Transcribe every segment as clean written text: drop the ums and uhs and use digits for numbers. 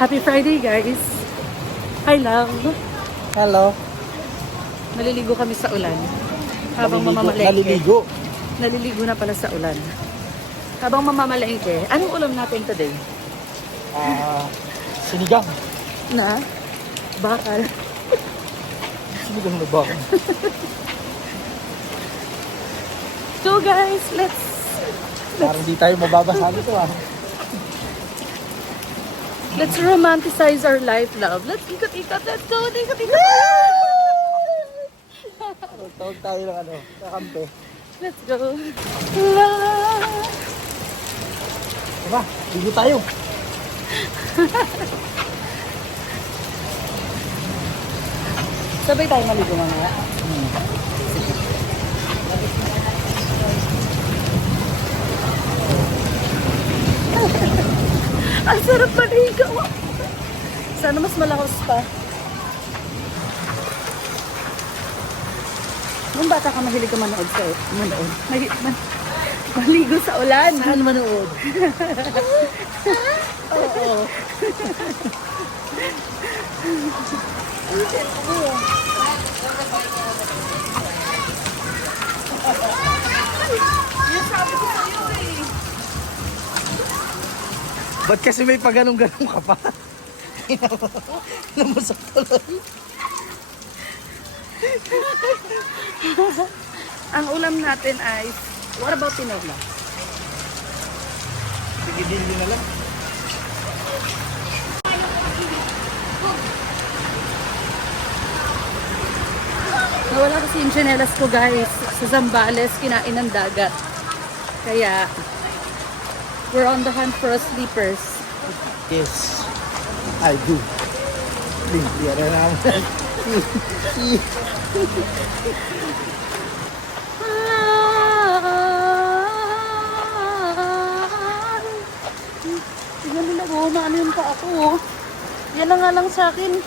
Happy Friday, guys. Hi, love. Hello. Naliligo kami sa ulan. Habang Naliligo. mamamalengke. Naliligo na pala sa ulan. Habang mamamalengke, anong ulam natin today? Sinigang. Na? Bakal. Sinigang na bakal. So guys, let's Parang di tayo mababasa dito let's romanticize our life, love. Let's ikot-ikot. Let's go. Ikot-ikot. Tawag tayo ng kakampi. Let's go. Love. Tara, ligo tayo. Sabay tayo maligo mamaya. Ang sarap maligo. Sana mas malakas pa. Nung bata ka, mahilig ka manood sa maligo sa ulan. Saan manood? Oo. Yung sabi ko sa'yo eh. Ba't kasi may paganong-ganong ka pa? Namusok tuloy. Ang ulam natin ay, what about tinola? Sige, din na lang. Nawala kasi yung tsinelas ko, guys. Sa Zambales, kinain ng dagat. Kaya, we're on the hunt for sleepers. Yes, I do. Limpia na naman. Tingnan nila, ano yung pa ako. Yan na nga lang sa akin.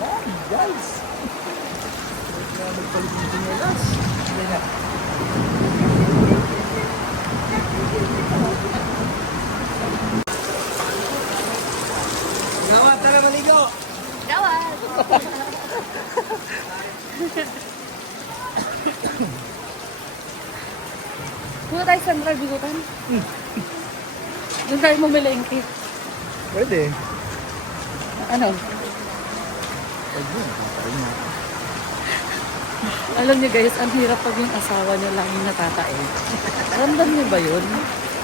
Wow, guys. Nagpalit yung tinelas. Gawat, tara maligo. Gawad! Puno tayo sa nagigutan. Doon tayo mamilengke. Pwede. Ano? Pwede. Alam niyo guys, ang hirap pag yung asawa niyo laging natatae. Ramdam niyo ba yun?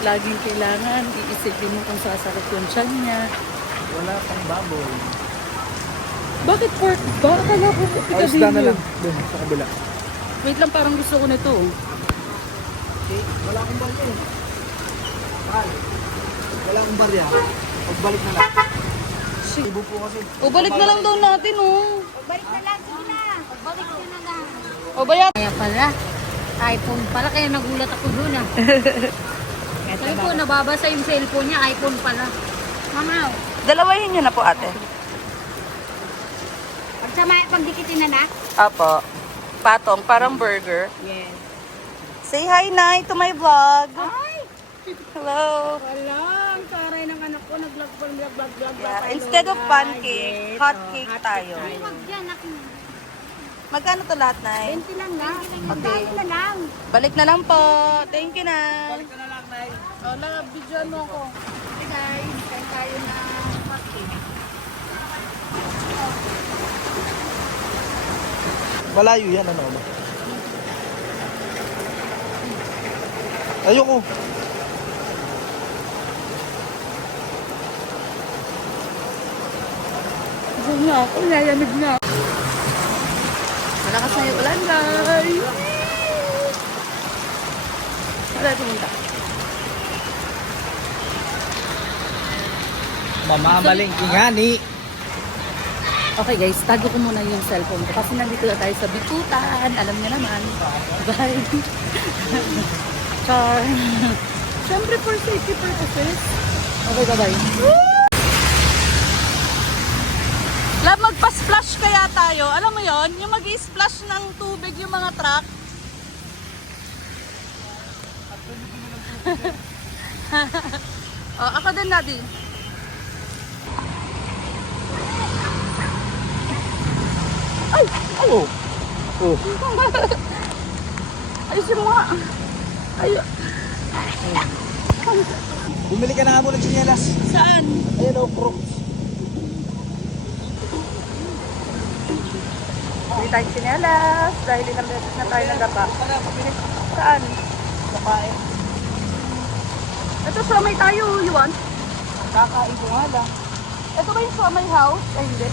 Laging kailangan iisipin mo kung sasakit yung tiyan niya. Wala pang baboy. Bakit pork ba? Akala ko Ayos na lang. Doon, sa kabila. Wait lang, parang gusto ko nito. Okay, wala akong barya eh. Mahal. Wala akong barya. Pagbalik na lang. Ibo po kasi. O balik na lang daw natin oh. Balik na lang, sige na. Balik na lang. O bayat. Kaya pala, iPhone pala, kaya nagulat ako doon ah. Sabi ko, nababasa yung cellphone niya, iPhone pala. Mamaw, Dalawahin niyo na po ate. pagdikitin na na? Apo. Patong, parang burger. Yes. Say hi, Nay, to my vlog. Ay! Hello. Wala, ang taray ng anak ko, nag-vlog. Yeah, instead of pancake, hot cake tayo. Huwag yan, akin. Magkano to lahat, Nay? 20 lang na. Okay. Na lang. Balik na lang po. Thank you, Nay. Balik na lang, Nay. Wala, bidyan mo ako. Hey guys, kain tayo na hot cake. Malayo yan, ano ba? Ayoko. Gusto nga ako, nayamig na. Malakas na yung ulan, guys. Wala pumunta. Mamamalingki nga ni. Okay guys, tago ko muna yung cellphone ko kasi nandito na tayo sa bitutan. Alam niyo naman. Bye. Char. Siyempre for safety purposes. Okay, bye-bye. Love, magpa-splash kaya tayo. Alam mo yon, yung mag-i-splash ng tubig yung mga truck. Oh, ako din, Daddy. Oo. Oh. Ayusin mo nga. Ay, Bumili ka na nga muna ng tsinelas. saan? Ayun o, Crocs. Bili tayong tsinelas. Dahil ilang beses na tayo nagapa. Saan? Kapain. Ito, sa may tayo. You want? Kakain ko nga lang. Ito ba yung sa may house? Ay, hindi.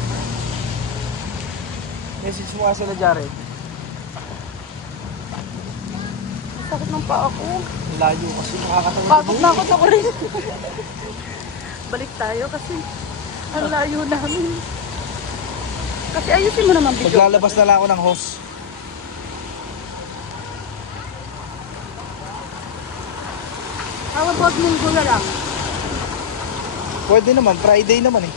Message mo kasi na Jared. Sakit ng paa ko. Layo kasi makakatawa. Pagod na ako rin. Balik tayo kasi ang layo namin. Kasi ayusin mo naman video. Maglalabas na lang ako ng hose. How about linggo na lang? Pwede naman, Friday naman eh.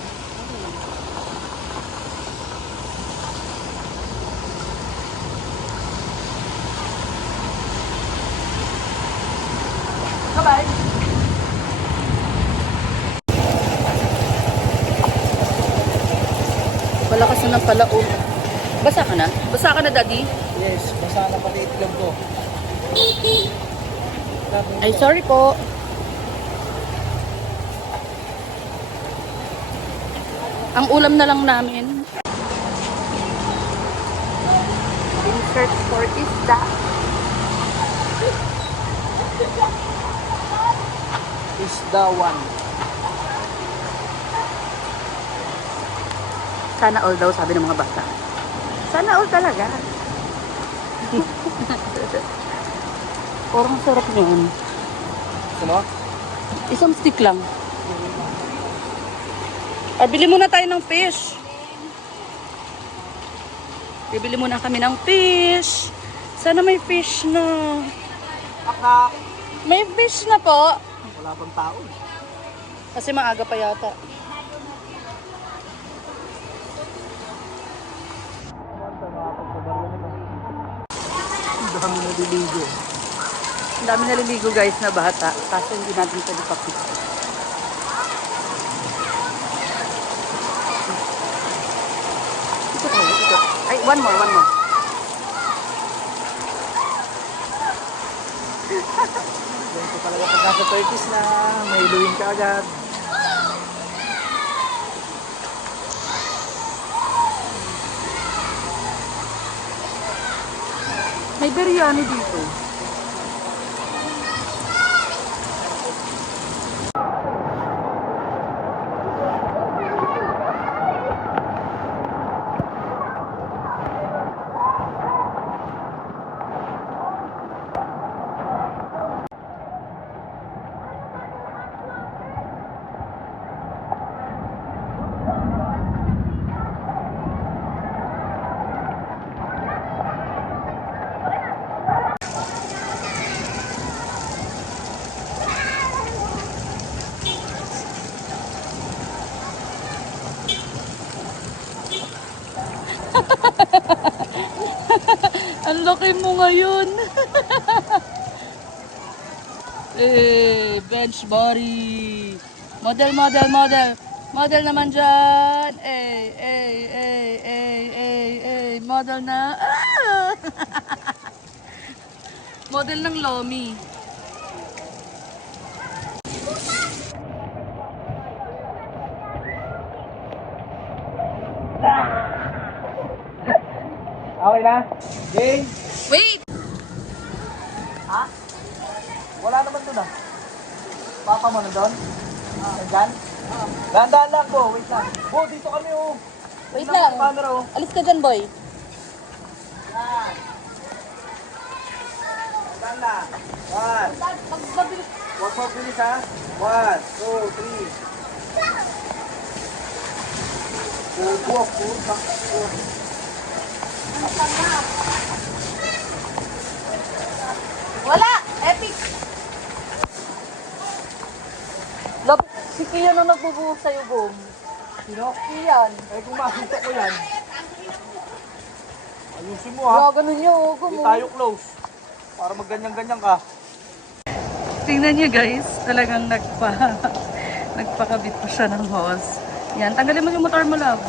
Bye-bye. Malakas na ng palaon. Basa ka na? Basa ka na, Daddy? Yes, basa na pati itlog ko. Ay, sorry po. Ang ulam na lang namin. In search for isda. Isda 1. Sana all daw, sabi ng mga bata. Sana all talaga. Parang sarap yun. Ano? Isang stick lang. Bili muna tayo ng fish. Bibili muna kami ng fish. Sana may fish na. Akak. May fish na po. Wala pang tao. Kasi maaga pa yata. Ang dami na diligo. Ang dami naliligo guys na bata. Kaso hindi natin pwede pakita. Ito tayo, ito. Ay, one more. Ganito talaga pagka sa Turkish na may luwin ka agad. May biryani dito. Ang laki mo ngayon. Bench body. Model. Model naman dyan. Model na. Ah! Model ng Lomi. Okay na? Game? Wait! Ha? Wala naman doon ah. Papa mo na doon? Nandyan? Dahan-dahan lang po, wait lang. Bo, dito kami oh. Wait Tingnan lang. mo yung camera oh. Alis ka dyan, boy. Yan. Dahan lang. One. Huwag mabilis ha. 1, 2, 3. Walk. Wala! Epic! Love, si Kian ang nagbubuhos sa'yo, Boom. Sino? Kian. Eh kung makita ko yan. Ayusin mo ha. Ganun niyo, Hindi tayo close. Para magganyan-ganyan ka. Tingnan niyo guys, talagang nagpakabit pa siya ng hose. Yan, tanggalin mo yung motor mo, love.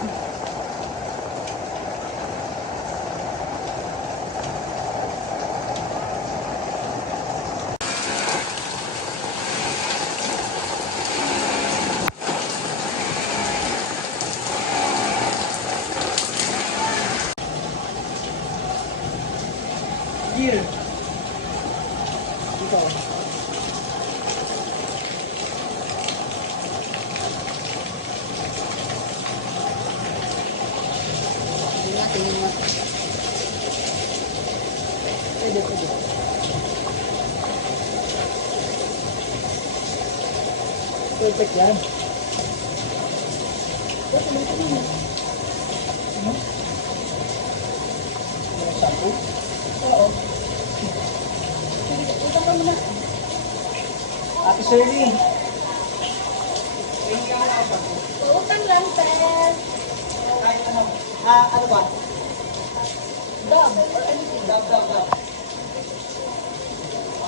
tingin mo. Pwede. Perfect yan. May shampoo? Oo. Ito ka muna. Ate Shirley. Utang lang, Pes. Ano ba? Dog or anything. Dab.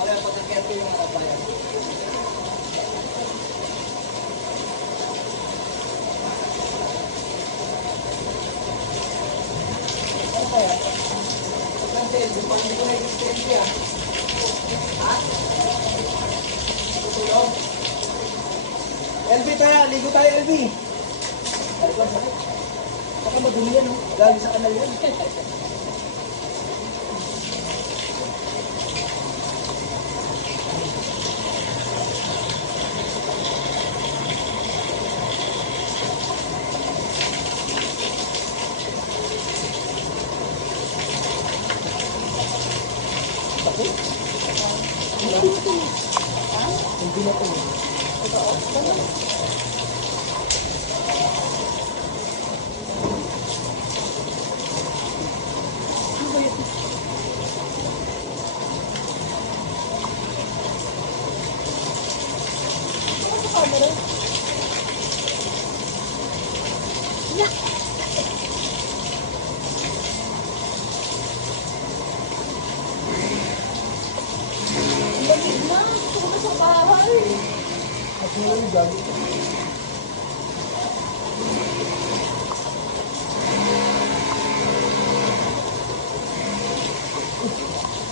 Okay, pagkakit ko yung kabayan. LB tayo, ligo tayo LB. Baka madumi yan, no? Galing sa kanal yan. Hindi na ito.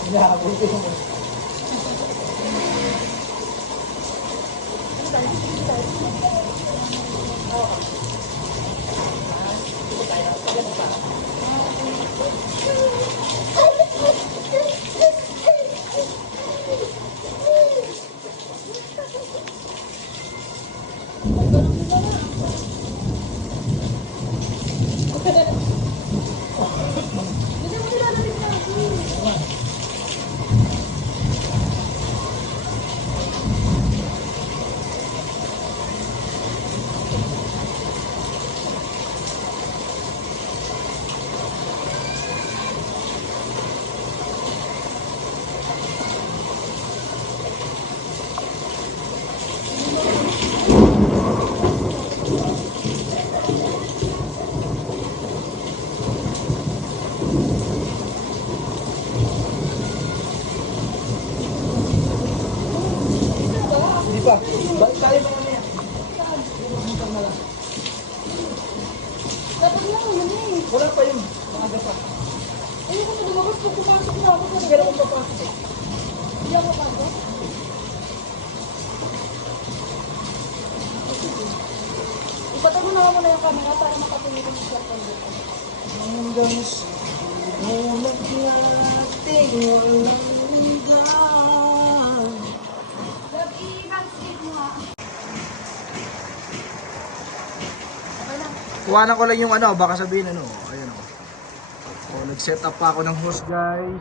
Inaabot ko mo. Hindi pa. Balik tayo pa kami yan. Dapat nga ako yun eh. Wala pa yun. Maaga pa. Ayoko na lumabas kung pumasok na ako. Hindi ka naman papasok eh. Hindi ako pasok. Ipatay mo na muna yung camera para makatuloy yung cellphone dito. Hanggang sa ulat nating walang hanggan. Kuhanan ko lang yung ano, baka sabihin ano, ayun o. Oh, nag-set up pa ako ng host guys.